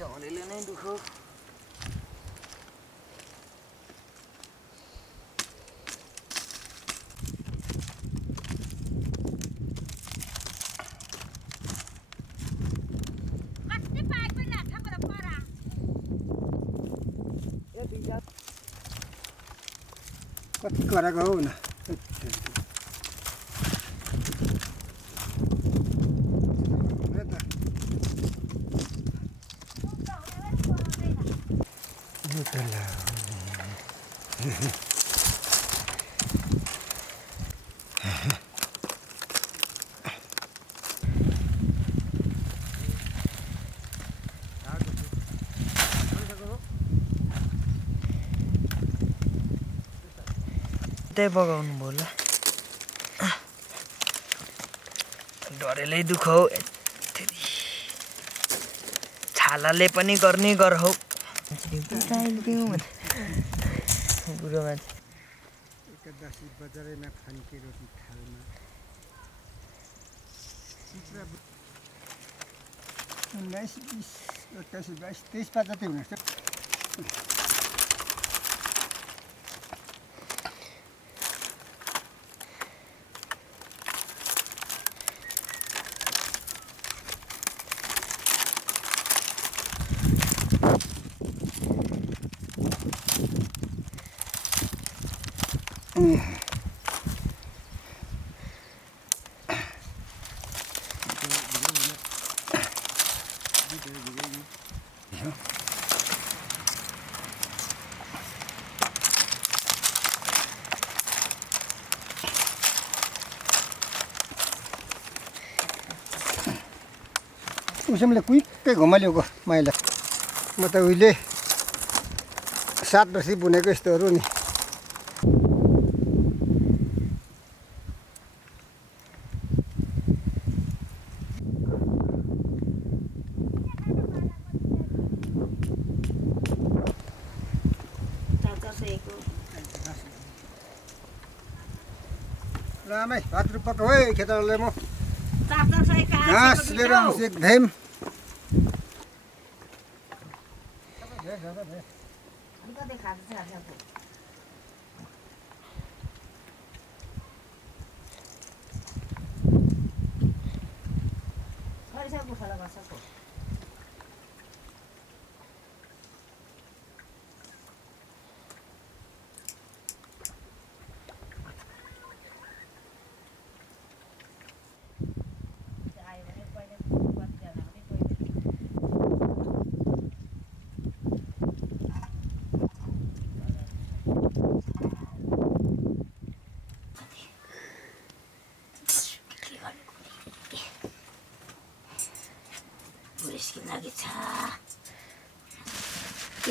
डरेले नै दुःख कति कराको हो न त्यही बगाउनु भयो ल डरेलै दुःख हो छालाले पनि गर्ने गर हौ बुढो मान्छे एकादशी बजारैमा खन्के रोटी थालमा 19, 20, 21, 22, 23 पात जति हुनुहुन्छ उसैले कुइक्कै घुमालिएको मैला म त उहिले 7 वर्ष बुनेको यस्तोहरू नि रामै भात रुपको है खेतरले म घाँस लिएर आउँछु एक धाम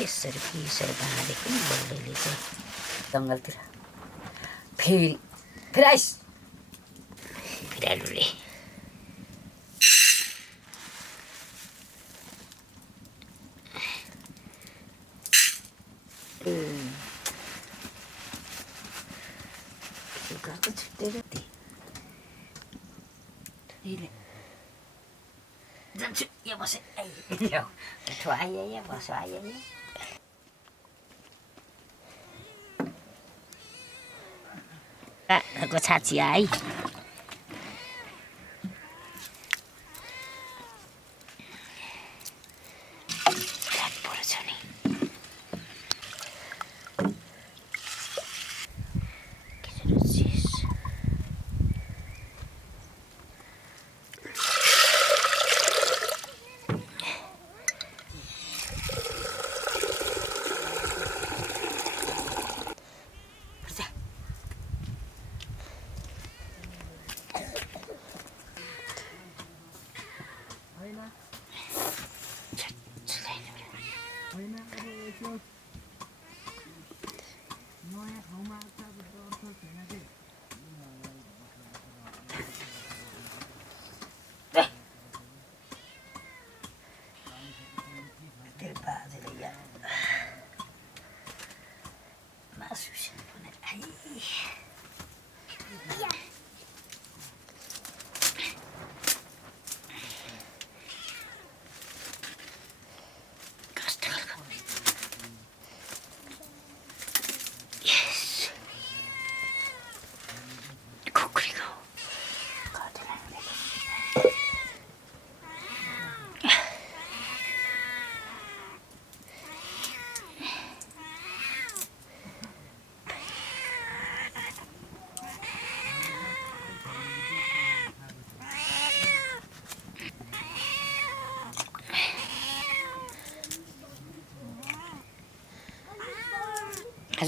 यसरी बनादेखि बौलेले चाहिँ जङ्गलतिर फेरि आइस बिरालोले गएको छुट्टै जान्छु यहाँ बसे आइया बसो आइया घरको छाची है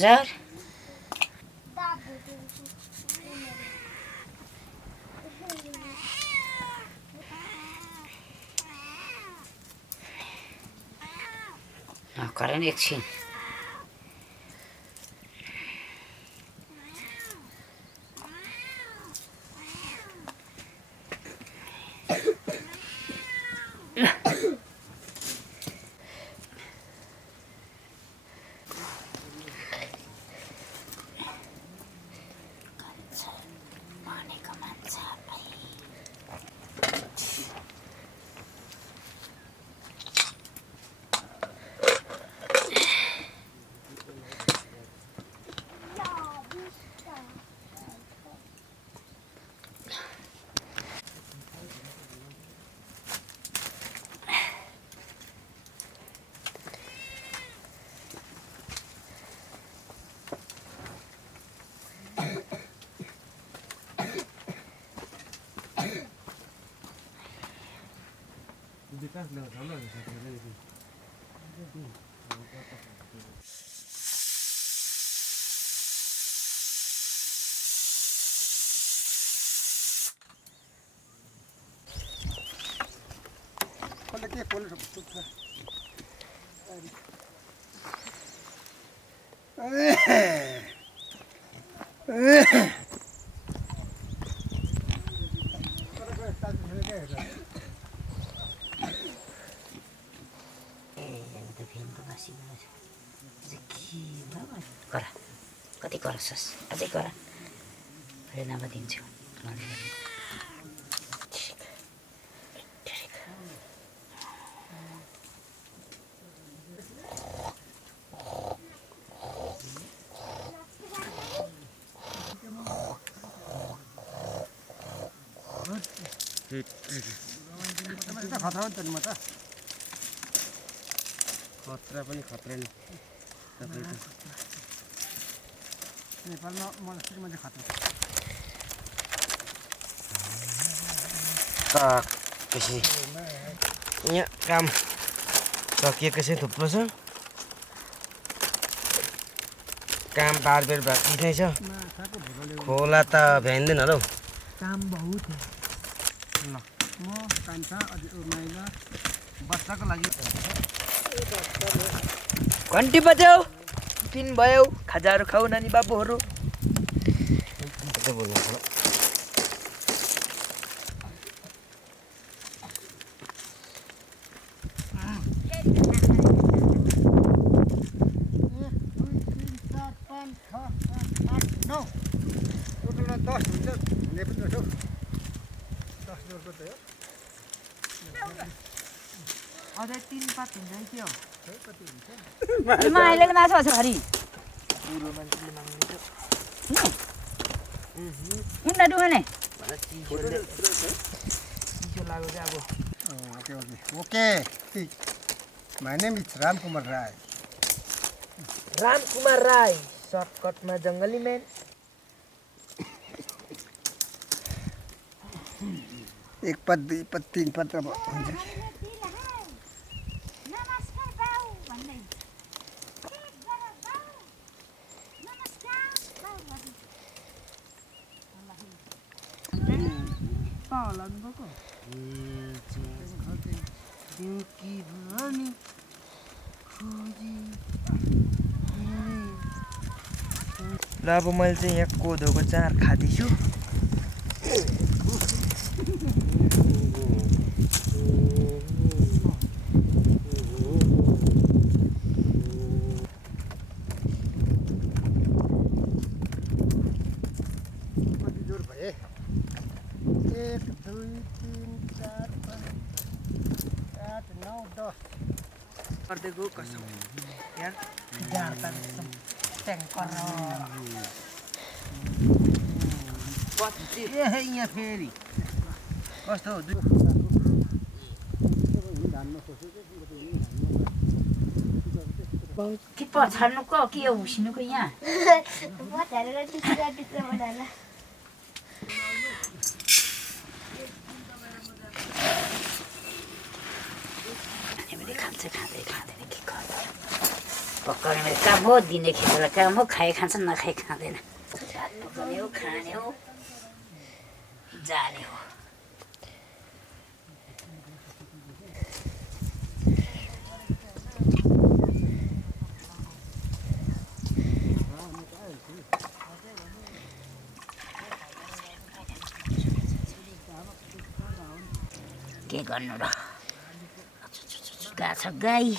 हजुर करेन एकछिन भनेको मान्छ कसले के पोल्नु सक्छ गर कति गर्छस् अझै गर फेरि नभए दिन्छु खतरा हो नि त नि म त खतरा पनि खतरा नि नेपालमा मलाई चाहिँ खतरा सकेपछि यहाँ काम सकिएपछि थुप्रो छ काम बारबेर बाँकी नै छ खोला त भ्याइँदैन होला हौ काम बहुत ल म कान्छा माइला बच्चाको लागि घन्टी बज्यो टिफिन भयो खाजाहरू खाऊ नानी बाबुहरू अझै 3 पात हुन्छ नि त्यो अहिले माछा छ हरि पुरो मान्छेले माग्नु उन्डा डुने चिसो लाग्यो चाहिँ अब okay my name is Ram Kumar Rai सर्टकटमा जङ्गली म्यान एक पद दुई पद तीन पद अब हुन्छ ल अब मैले चाहिँ यहाँ कोदोको चार खाँदैछु कति जोर भए 1 2 3 4 5 8 9 10 गर्दैको कसम यार जाड त ट्याङ्कर यहाँ फेरि कस्तो हो के पछाड्नुको के हुस्नुको यहाँ खान्छ खाँदै खाँदैन के गर्छ पकाउने मेरो काम हो दिने खेतलाई काम हो खाए खान्छ नखाए खाँदैन भात पकाउने हो खाने हो जाने हो के गर्नु र गएको छ गाई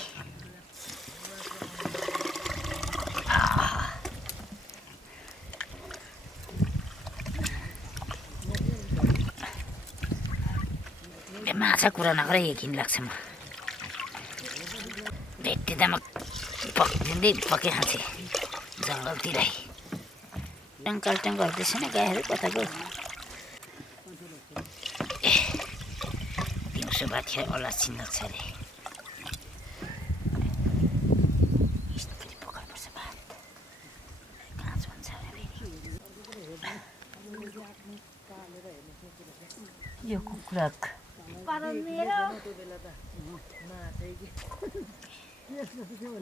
माछा कुरा नगरे घिन लाग्छ म भेट्टिँदा म पक्रिँदै पकिहाल्थे जङ्गलतिरै टङ्कल टङ्कल त्यसै नै गाईहरू कता गयो दिउँसो भात खेर अल्ला छिन्दछ अरे यस्तरी पकाउनुपर्छ भात काँच भन्छ अरे यो कुखुरा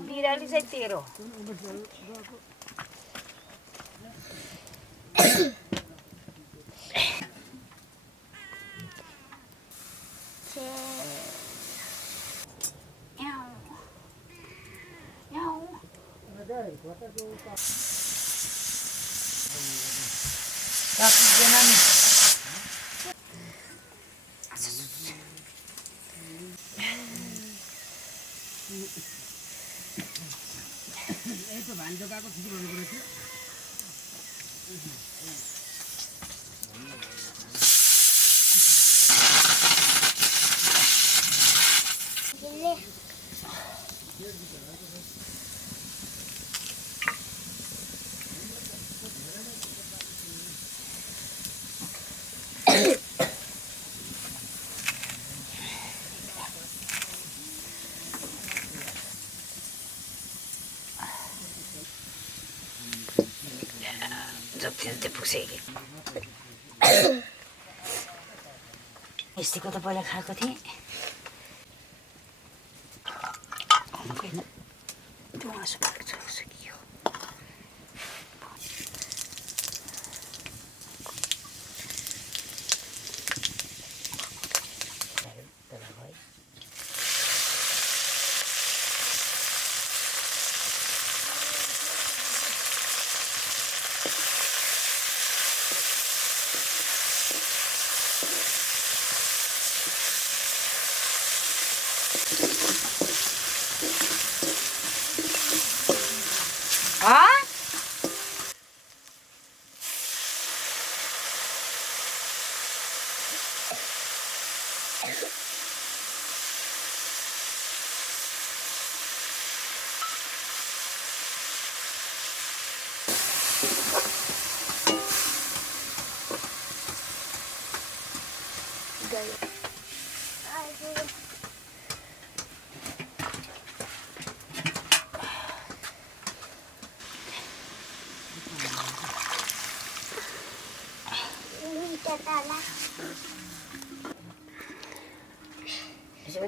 बिराली चाहिँ 13 जति पुग्छ यस्तैको त पहिला खाएको थिएँ मासु भएको छ के हो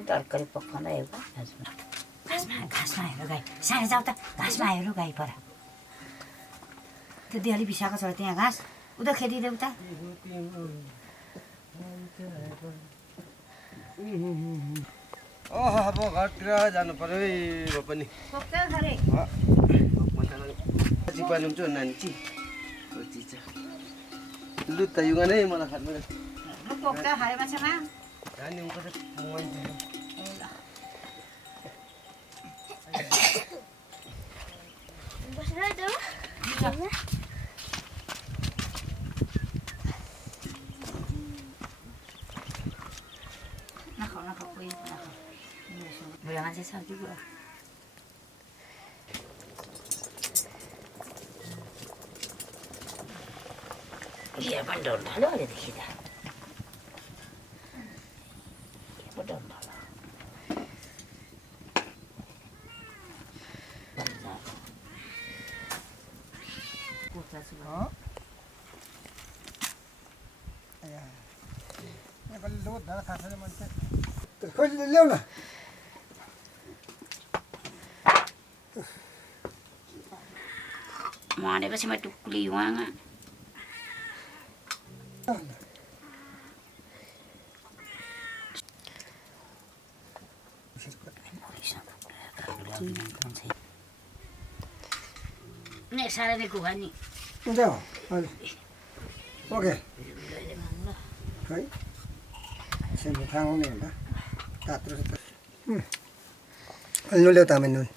तरकारी पकाउँदा हेर्नु घाँसमा हेर गाई सानो जाऊ त घाँसमा हेर्नु गाई पर त्यो देहली बिसाएको छ त्यहाँ घाँस उता खेतिदे उता ओह अब घरतिर जानु पर्यो है म पनि पाल्नु छु नानी लु त युगा नै मलाई खानु खाए माछामा बुढा मान्छे छ कि बुढा यहाँ पनि डर ढल्यो अहिलेदेखि त ल्याउ न भनेपछि म टुक्ली उहाँ Nek salah ni kuhan ni. Udah, oke. Hai. Saya bukan ini ya. Tak terus. Anu lihat tamen nun.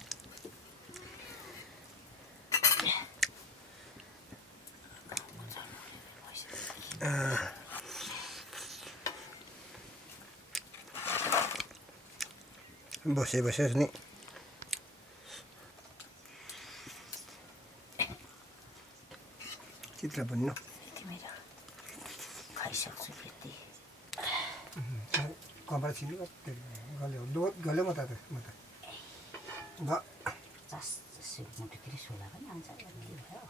Bose ni. चित्र बन्नु खाइसक्छु फेरि कपडा छिन्नु गल्यो लोड गल्यो म त जस्तो मुटुतिर सोला पनि आउँछ के भयो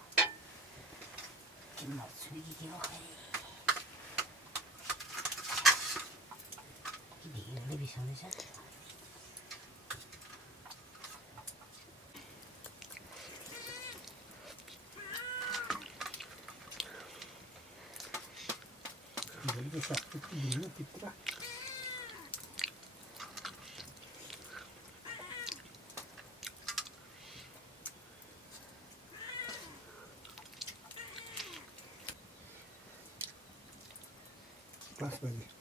किन मर्छु कि के हो खै कि ढिलोले बिसाउँदैछ Pas bagi.